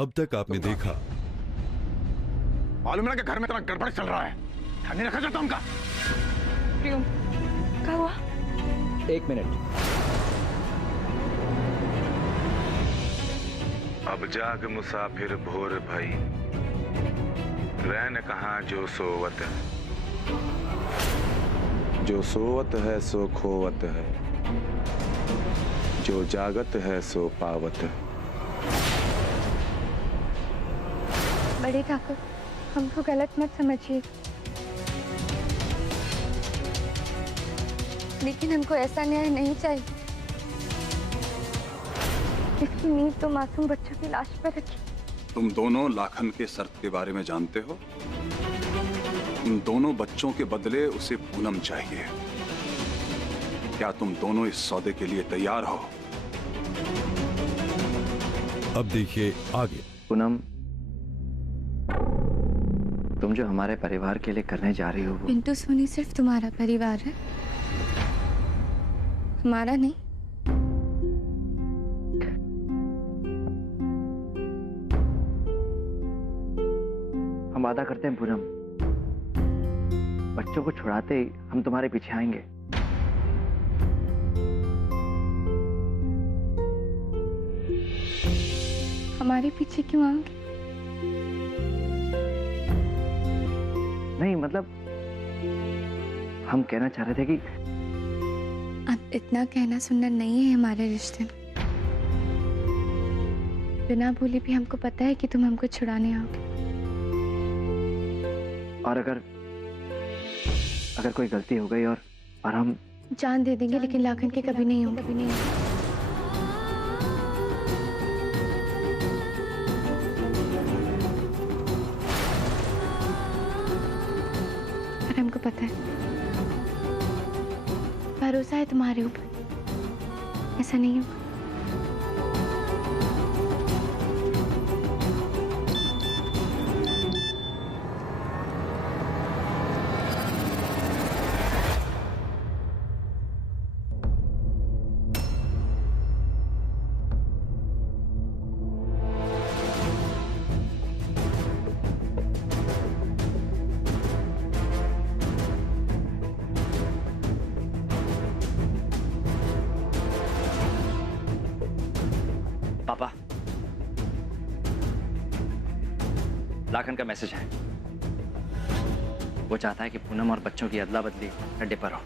अब तक आपने देखा। मालूम है कि घर में इतना गड़बड़ चल रहा है, ध्यान नहीं रखा जाता उनका। प्रियम, क्या हुआ? 1 मिनट। अब जाग मुसाफिर भोर भई, रैन कहाँ जो सोवत है। जो सोवत है सो खोवत है, जो जागत है सो पावत है। बड़े ठाकुर, हमको गलत मत समझिए, लेकिन हमको ऐसा न्याय नहीं चाहिए। इसकी नींव तो मासूम बच्चों की लाश पर रखी। तुम दोनों लाखन के शर्त के बारे में जानते हो? उन दोनों बच्चों के बदले उसे पूनम चाहिए। क्या तुम दोनों इस सौदे के लिए तैयार हो? अब देखिए आगे। पूनम, तुम जो हमारे परिवार के लिए करने जा रही हो वो पिंटू सोनी सिर्फ तुम्हारा परिवार है, हमारा नहीं। हम वादा करते हैं पूनम, बच्चों को छुड़ाते ही हम तुम्हारे पीछे आएंगे। हमारे पीछे क्यों आएंगे? नहीं मतलब हम कहना चाह रहे थे कि अब इतना कहना सुनना नहीं है हमारे रिश्ते में। बिना बोले भी हमको पता है कि तुम हमको छुड़ाने आओगे। और अगर कोई गलती हो गई और हम जान दे देंगे, लेकिन लाखन के कभी नहीं होंगे, कभी नहीं होंगे। पर हमको पता है, भरोसा है तुम्हारे ऊपर, ऐसा नहीं होगा। पापा, लाखन का मैसेज है। वो चाहता है कि पूनम और बच्चों की अदला बदली अड्डे पर हो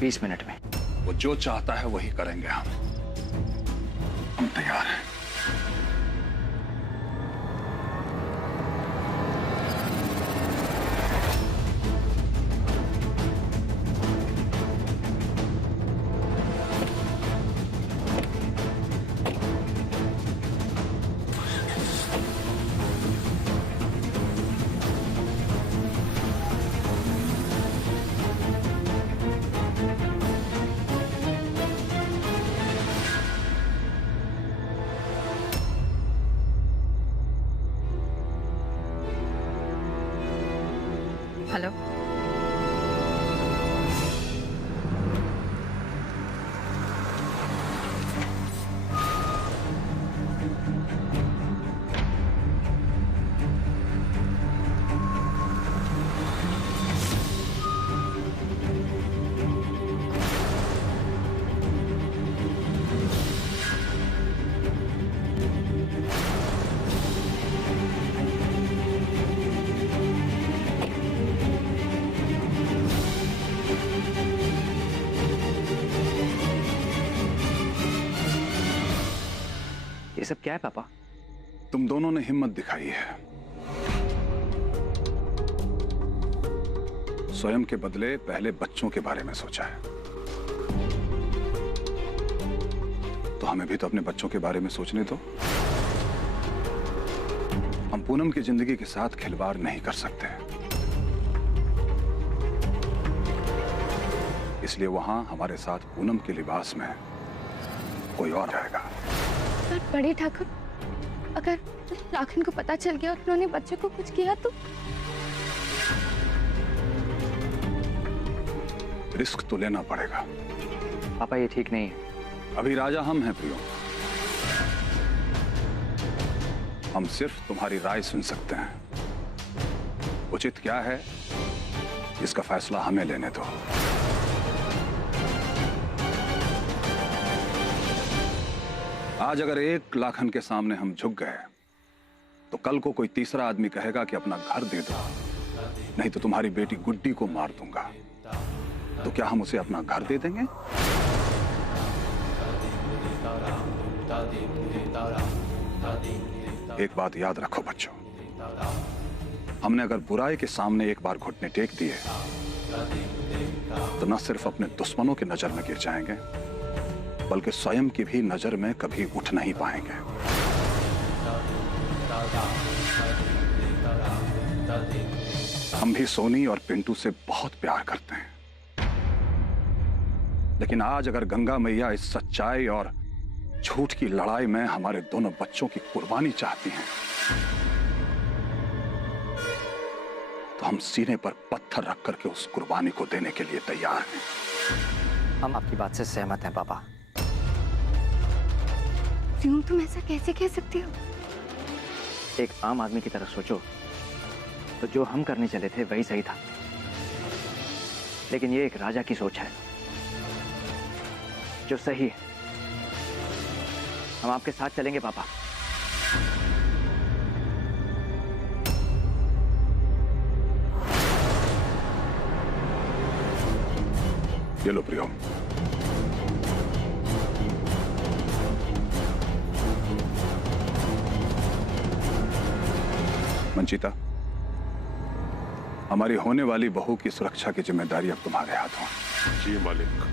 20 मिनट में। वो जो चाहता है वही करेंगे हम तैयार हैं। हेलो, ये सब क्या है पापा? तुम दोनों ने हिम्मत दिखाई है। स्वयं के बदले पहले बच्चों के बारे में सोचा है, तो हमें भी तो अपने बच्चों के बारे में सोचने दो। हम पूनम की जिंदगी के साथ खिलवाड़ नहीं कर सकते, इसलिए वहां हमारे साथ पूनम के लिबास में कोई और जाएगा। पर बड़े ठाकुर, अगर लाखन को पता चल गया और उन्होंने बच्चों को कुछ किया तो? रिस्क तो लेना पड़ेगा। पापा ये ठीक नहीं है। अभी राजा हम हैं प्रियो, हम सिर्फ तुम्हारी राय सुन सकते हैं। उचित क्या है इसका फैसला हमें लेने दो। आज अगर एक लाखन के सामने हम झुक गए तो कल को कोई तीसरा आदमी कहेगा कि अपना घर दे दो, नहीं तो तुम्हारी बेटी गुड्डी को मार दूंगा। तो क्या हम उसे अपना घर दे देंगे? एक बात याद रखो बच्चों, हमने अगर बुराई के सामने एक बार घुटने टेक दिए तो न सिर्फ अपने दुश्मनों की नजर में गिर जाएंगे बल्कि स्वयं की भी नजर में कभी उठ नहीं पाएंगे। हम भी सोनी और पिंटू से बहुत प्यार करते हैं, लेकिन आज अगर गंगा मैया इस सच्चाई और झूठ की लड़ाई में हमारे दोनों बच्चों की कुर्बानी चाहती हैं तो हम सीने पर पत्थर रख करके उस कुर्बानी को देने के लिए तैयार हैं। हम आपकी बात से सहमत हैं पापा। क्यों तुम ऐसा कैसे कह सकते हो? एक आम आदमी की तरह सोचो तो जो हम करने चले थे वही सही था, लेकिन ये एक राजा की सोच है जो सही है। हम आपके साथ चलेंगे पापा। ये लो प्रियो, मंचिता, हमारी होने वाली बहू की सुरक्षा की जिम्मेदारी अब तुम्हारे हाथों है। जी मालिक।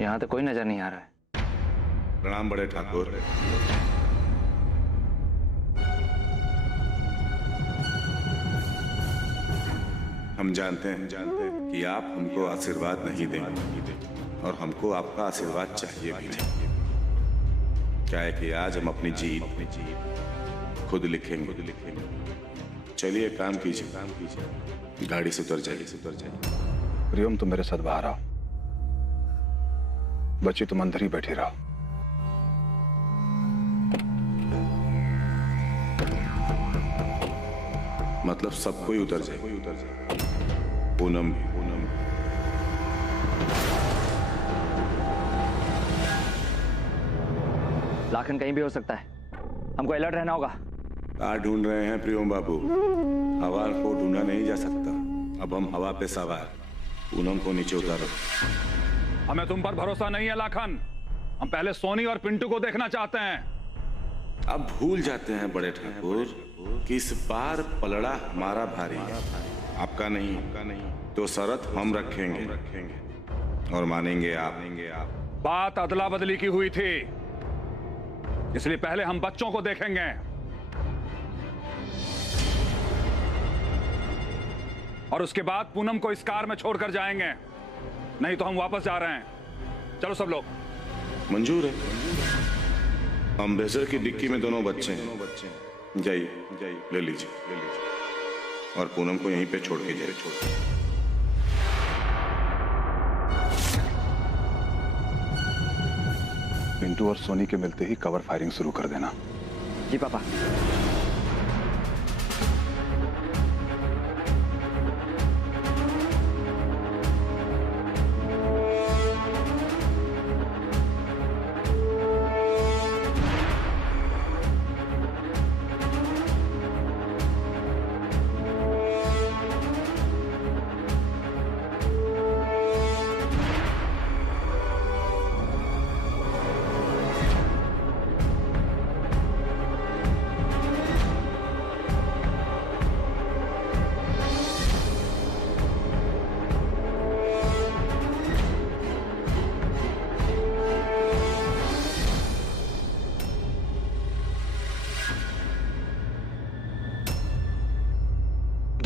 यहाँ तो कोई नजर नहीं आ रहा है। प्रणाम बड़े ठाकुर। हम जानते हैं कि आप हमको आशीर्वाद नहीं देंगे और हमको आपका आशीर्वाद चाहिए भी नहीं। क्या है कि आज हम अपनी जीत खुद लिखेंगे। चलिए काम कीजिए, गाड़ी से उतर जाइए। प्रियम, तुम मेरे साथ बाहर आओ। बच्ची तुम अंदर ही बैठी रहो। मतलब सबको ही उतर जाए। पूनम भी। लाखन कहीं भी हो सकता है, हमको अलर्ट रहना होगा। कहाँ ढूंढ रहे हैं प्रियम बाबू? हवा को ढूंढा नहीं जा सकता। अब हम हवा पे सवार। पूनम को नीचे उतारो। हमें तुम पर भरोसा नहीं है लाखन। हम पहले सोनी और पिंटू को देखना चाहते हैं। अब भूल जाते हैं बड़े ठाकुर कि इस बार पलड़ा हमारा भारी है, आपका नहीं। तो शर्त हम रखेंगे और मानेंगे आप। बात अदला बदली की हुई थी, इसलिए पहले हम बच्चों को देखेंगे और उसके बाद पूनम को इस कार में छोड़कर जाएंगे। नहीं तो हम वापस जा रहे हैं। चलो सब लोग। मंजूर है। अम्बेसडर की डिक्की में दोनों बच्चे हैं। जाइए ले लीजिए और पूनम को यहीं पे छोड़ के जाइए। पिंटू और सोनी के मिलते ही कवर फायरिंग शुरू कर देना। जी पापा।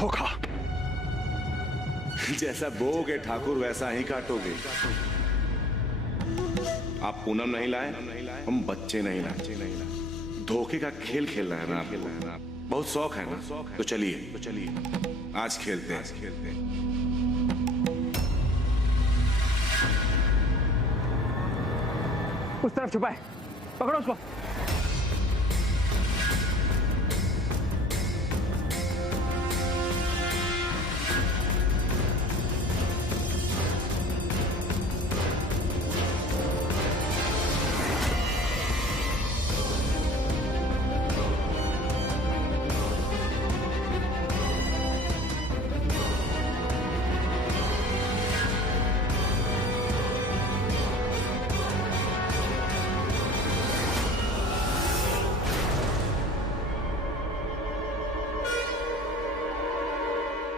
धोखा। जैसा बोगे ठाकुर वैसा ही काटोगे। आप पूनम नहीं लाए, हम बच्चे नहीं लाए। धोखे का खेल खेलना है ना आपको, बहुत शौक है ना, तो चलिए आज खेलते हैं। उस तरफ छुपा है, पकड़ो उसको।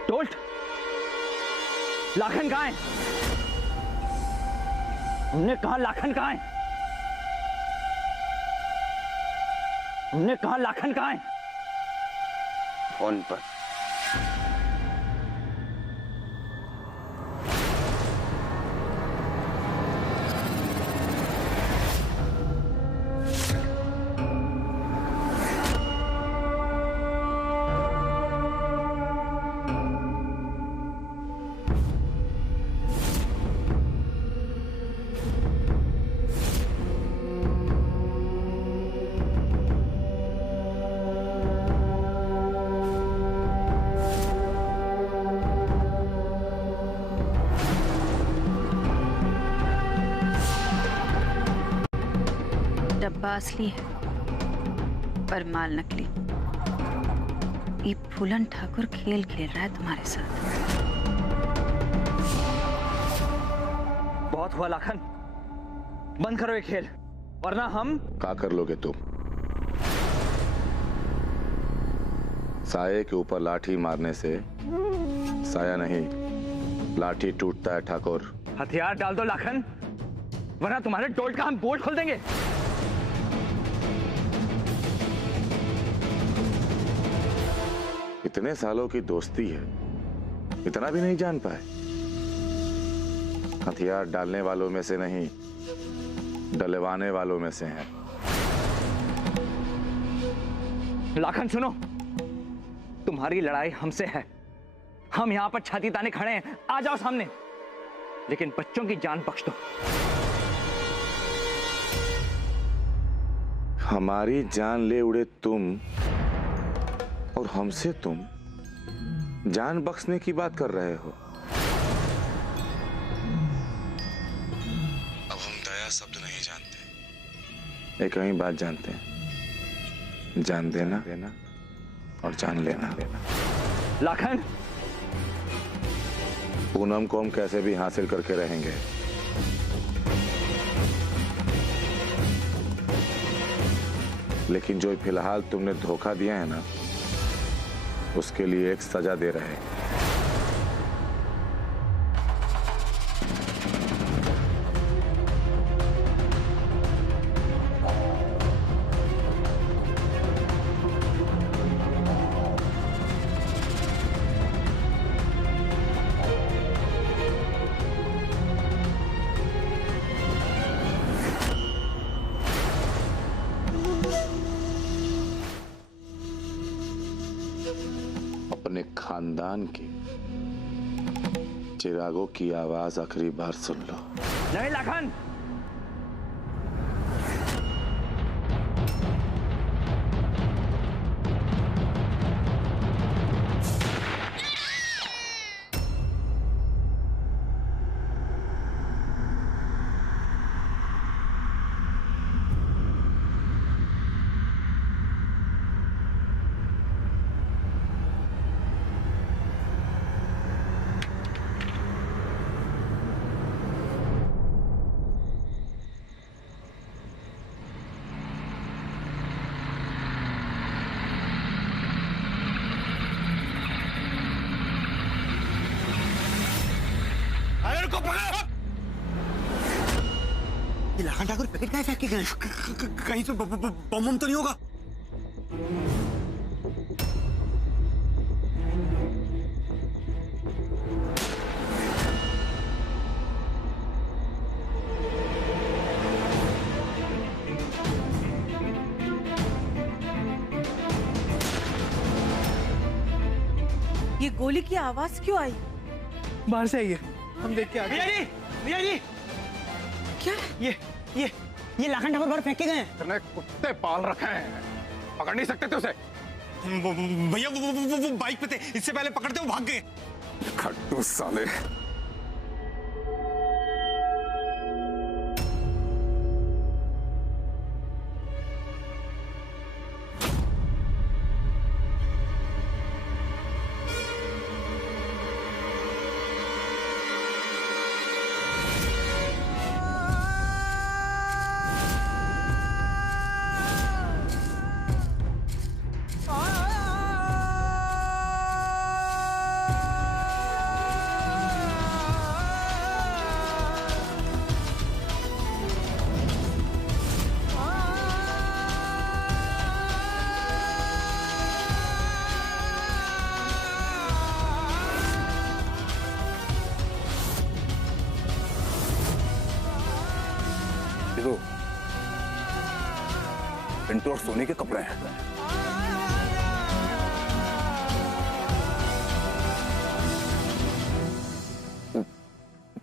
टोल्ट, लाखन कहाँ है? हमने कहा लाखन कहाँ है? हमने कहा लाखन कहाँ है? फोन पर। डब्बा असली है पर माल नकली। ये फूलन ठाकुर खेल खेल रहा है तुम्हारे साथ। बहुत हुआ लाखन, बंद करो ये खेल, वरना हम। क्या कर लोगे तुम? साये के ऊपर लाठी मारने से साया नहीं, लाठी टूटता है ठाकुर। हथियार डाल दो लाखन, वरना तुम्हारे टोल्ट का हम बोर्ड खोल देंगे। इतने सालों की दोस्ती है, इतना भी नहीं जान पाए? हथियार डालने वालों में से नहीं, डलवाने वालों में से हैं। लाखन सुनो, तुम्हारी लड़ाई हमसे है। हम यहां पर छाती ताने खड़े हैं, आ जाओ सामने, लेकिन बच्चों की जान बख्श दो। हमारी जान ले उड़े तुम और हमसे तुम जान बख्शने की बात कर रहे हो। अब हम दया शब्द नहीं जानते, एक ही बात जानते हैं, जान देना और जान लेना। लाखन, पूनम को हम कैसे भी हासिल करके रहेंगे। लेकिन जो फिलहाल तुमने धोखा दिया है ना, उसके लिए एक सजा दे रहे हैं। अपने खानदान के चिरागों की आवाज आखिरी बार सुन लो। नहीं लाखन, लाखन ठाकुर पैकेट कहाँ फेंक के गए? कहीं से बम तो नहीं होगा? गोली की आवाज क्यों आई? बाहर से आई है, हम देख के आ गए। भैया जी क्या? ये लाखन ठाकुर बाहर फेंक के गए हैं। इतने कुत्ते पाल रखे हैं, पकड़ नहीं सकते थे उसे। भैया वो बाइक पे थे, इससे पहले पकड़ते वो भाग गए। खट्टू साले। देखो, पिंटू और सोनी के कपड़े हैं।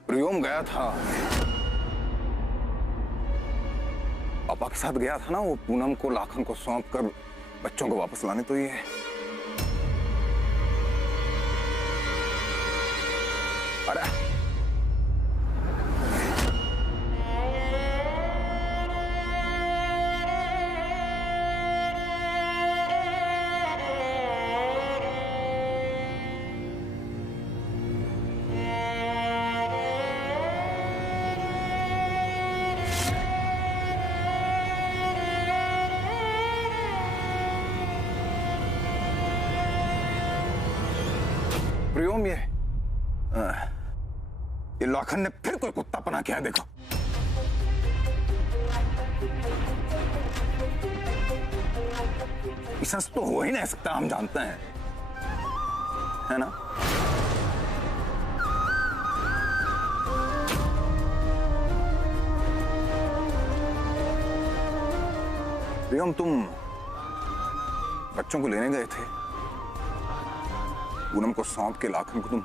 प्रियोम गया था, पापा के साथ गया था ना, वो पूनम को लाखन को सौंप कर बच्चों को वापस लाने। तो ये अरे प्रियोम, ये लाखन ने फिर कोई कुत्ता पना किया है। देखो, सच तो हो ही नहीं सकता, हम जानते हैं, है ना? प्रियम, तुम बच्चों को लेने गए थे, पूनम को सौंप के लाखन को तुम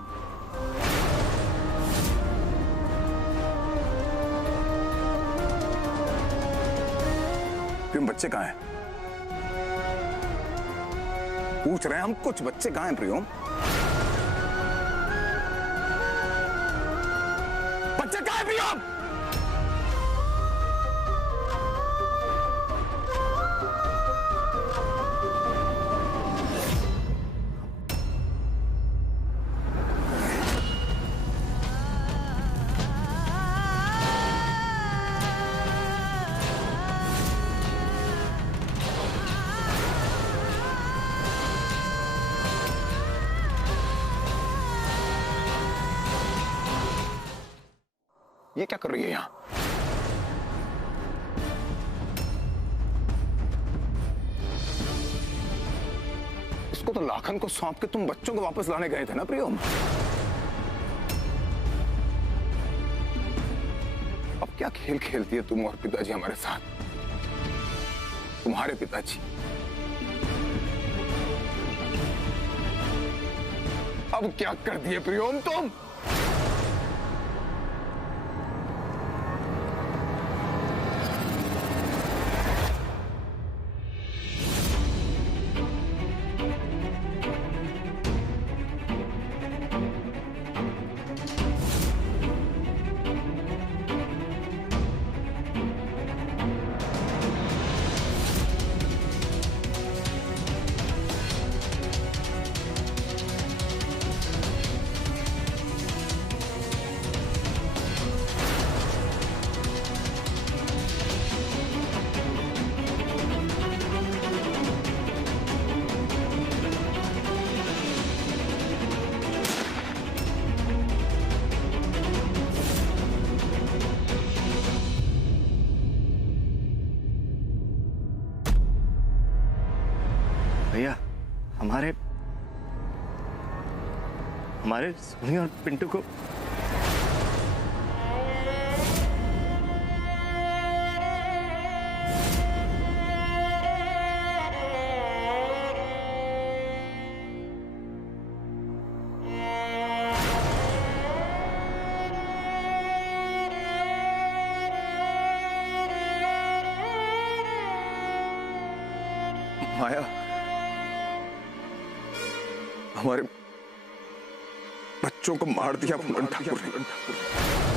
बच्चे कहाँ हैं? पूछ रहे हैं हम, कुछ बच्चे कहाँ हैं प्रियम? बच्चे कहाँ हैं प्रियम? ये क्या कर रही है यहां? इसको तो लाखन को सौंप के तुम बच्चों को वापस लाने गए थे ना प्रियम? अब क्या खेल खेलती है तुम और पिताजी हमारे साथ? तुम्हारे पिताजी अब क्या कर दिए प्रियम तुम? भैया, हमारे सोनी और पिंटू को हमारे बच्चों को मार दिया फूलन ठाकुर ने।